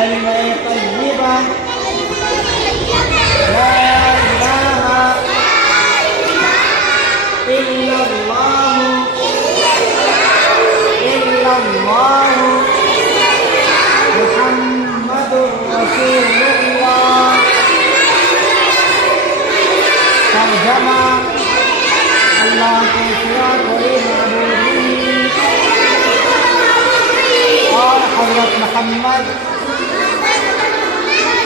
कलिमा तय्यबा ला इलाहा इल्लल्लाहु मुहम्मदुर रसूलुल्लाह। तर्जमा अल्लाह के सिवा कोई माबूद नहीं और हज़रत मोहम्मद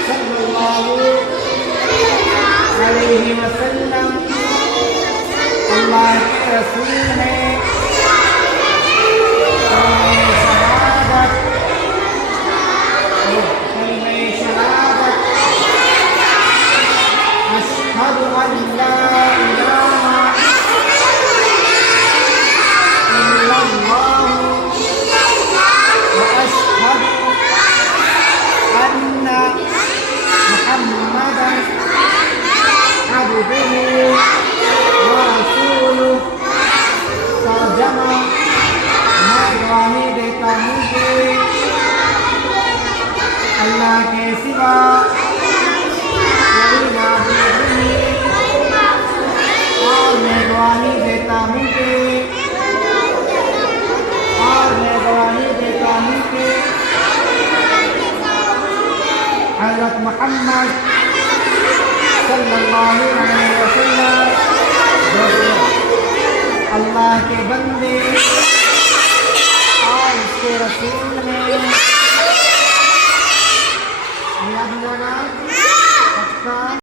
सल्लल्लाहु अलैहि वसल्लम अल्लाह के रसूल हैं। शहादत अशहदु अल्ला इलाहा इल्लल्लाह व अशहदु अन्ना मुहम्मदन अब्दुहु व रसूलुहु। तर्जमा मैं गवाही देता हूँ कि अल्लाह के सिवा कोई माबूद नहीं और मैं गवाही देता हूँ कि हज़रत मोहम्मद सल्लल्लाहु अलैहि वसल्लम